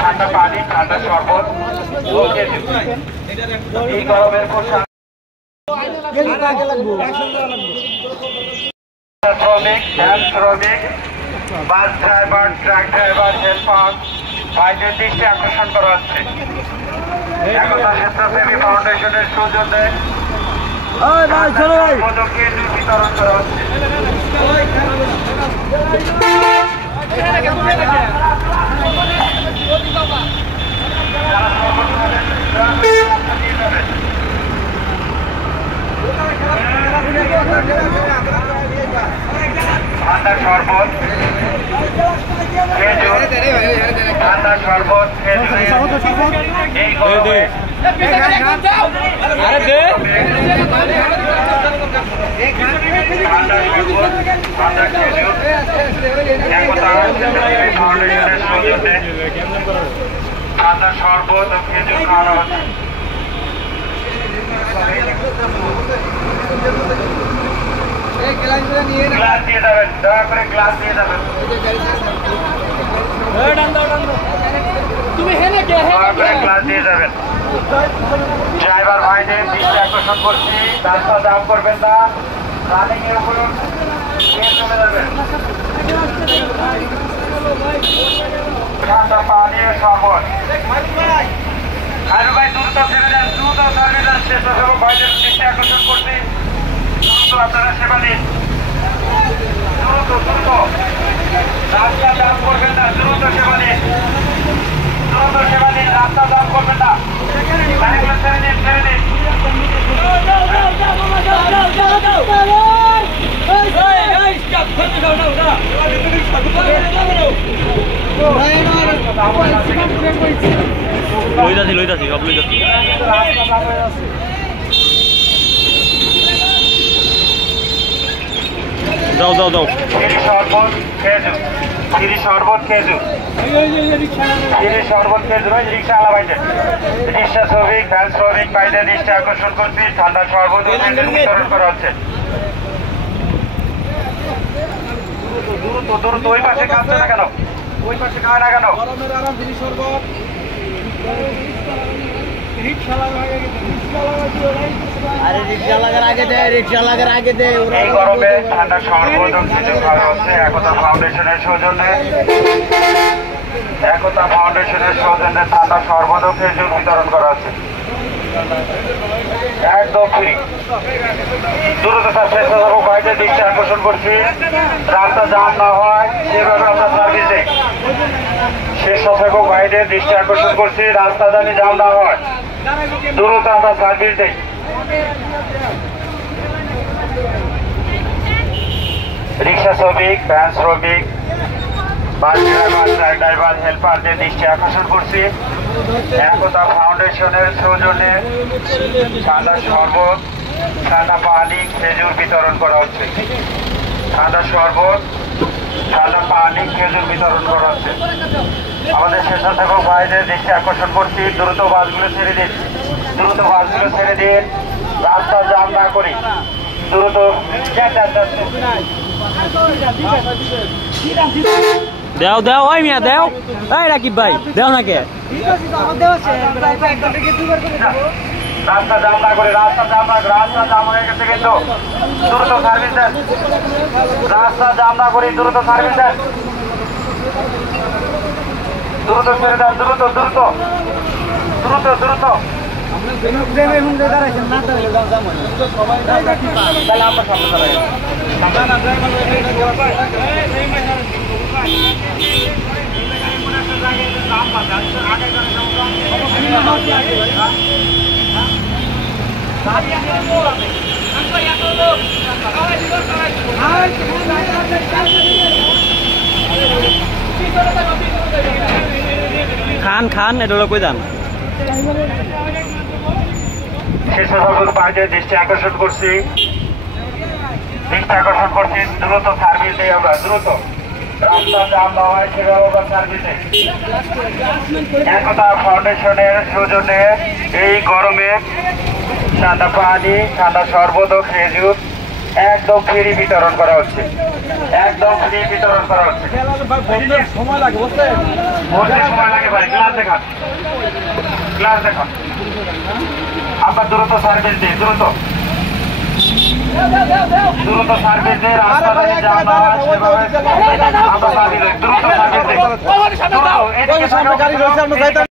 ঠান্ডা পানি, ঠান্ডা শরবত, এই গরমের পোশাক শ্রমিক, ভ্যান শ্রমিক, bus driver, truck driver, helper ভাইদের দৃষ্টি আকর্ষণ করা হচ্ছে। একতা স্বেচ্ছাসেবী ফাউন্ডেশনের সৌজন্যে পদকে বিতরণ করা হচ্ছে। ঠান্ডা শরবত, খেজুর, ঠান্ডা শরবত, খেজুর, এই গরমে ঠান্ডা শরবত, ঠান্ডা খেজুর, একতা ফাউন্ডেশনের সৌজন্যে ঠান্ডা শরবত ও খেজুর খাওয়ানো হচ্ছে। গ্লাস দিয়ে যাবেন, দয়া করে গ্লাস দিয়ে যাবেন। দয়া করে গ্লাস দিয়ে যাবেন। ড্রাইভার ভাইদের দৃষ্টি আকর্ষণ করছি, রাস্তা জাম করবেন না, রানিং এর উপর চলে যাবেন। ঠান্ডা পানি ও শরবত। আর ভাই দ্রুত ছেড়ে দেন, দ্রুত সার্ভিস স্বেচ্ছাসেবক ভাইদের দৃষ্টি আকর্ষণ করছি, দ্রুত আপনারা সেবা দিন, দ্রুত দ্রুত রাস্তা জাম করবেন না, দ্রুত সেবা দিন, দ্রুত সেবা দিন, রাস্তা জাম করবেন না, গাড়িগুলো ছেড়ে দিন, ছেড়ে দিন। লইতাছি সব লইতাছি। যাও যাও যাও। শরবত খেজুর, শরবত খেজুর, শরবত খেজুর, ওই রিক্সা আলা ভাইদের, রিক্সা শ্রমিক, ভ্যান শ্রমিক ভাইদের দৃষ্টি আকর্ষণ করছি, ঠান্ডা শরবত বিতরণ করা হচ্ছে। দ্রুত দ্রুত, ওই পাশে খাচ্ছে না কেন, ওই পাশে খায় না কেন? এই গরমে ঠান্ডা শরবত কিছু খাওয়া হচ্ছে একতা ফাউন্ডেশনের সৌজন্যে, একতা ফাউন্ডেশনের সৌজন্যে ঠান্ডা শরবত ও খেজুর বিতরণ করা হচ্ছে, একদম ফ্রি। দ্রুত স্বেচ্ছাসেবক ভাইদের দৃষ্টি আকর্ষণ করছি, রাস্তা জাম না হয় সেভাবে আমরা সার্ভিস দিই। স্বেচ্ছাসেবক ভাইদের দৃষ্টি আকর্ষণ করছি, রাস্তা জানি জাম না হয়, দ্রুত আমরা সার্ভিস দিই। রিক্সা শ্রমিক, ভ্যান শ্রমিক, বাস ড্রাইভার, ট্রাক ড্রাইভার, হেল্পারদের দৃষ্টি আকর্ষণ করছি, একতা ফাউন্ডেশনের সৌজন্যে ঠান্ডা শরবত, ঠান্ডা পানি, খেজুর বিতরণ করা হচ্ছে। ঠান্ডা শরবত, ঠান্ডা পানি, খেজুর বিতরণ করা হচ্ছে। আমাদের স্বেচ্ছাসেবক ভাইদের দৃষ্টি আকর্ষণ করছি, দ্রুত বাসগুলো ছেড়ে দিন, দ্রুত বাসগুলো ছেড়ে দিন, রাস্তা জাম না করি, দ্রুত। দেও দেও, ওই মিয়া দেও, এই রাকিব ভাই দেও না কে? রাস্তা জাম না করে, রাস্তা জাম না, রাস্তা জাম হয়ে গেছে কিন্তু দ্রুত সার্ভিস দেন, রাস্তা জাম না করে দ্রুত সার্ভিস দেন, দ্রুত ছেড়ে দেন, দ্রুত দ্রুত দ্রুত দ্রুত। তাহলে আমরা সামনে চালাই খান খান এটা কই যান? স্বেচ্ছাসেবক ভাইদের দৃষ্টি আকর্ষণ করছি, দ্রুত সার্ভিস দিই আমরা, দ্রুত রাস্তা জাম না হয় সেভাবে আমরা সার্ভিস দিই। একতা ফাউন্ডেশনের সৌজন্যে এই গরমে ঠান্ডা পানি, ঠান্ডা শরবত ও খেজুর একদম ফ্রি বিতরণ করা হচ্ছে, একদম ফ্রি বিতরণ করা হচ্ছে। সময় লাগে বুঝছেন, ভোটের সময় লাগে ভাই। গ্লাস দেখান, গ্লাস দেখান। আবার দ্রুত সার্ভিস দিন, দ্রুত দ্রুত সার্ভিস দিন। রাস্তাঘাটে জ্যাম না হয় সেভাবে আমরা সার্ভিস দিন, দ্রুত সার্ভিস দিন, দ্রুত। এদিকে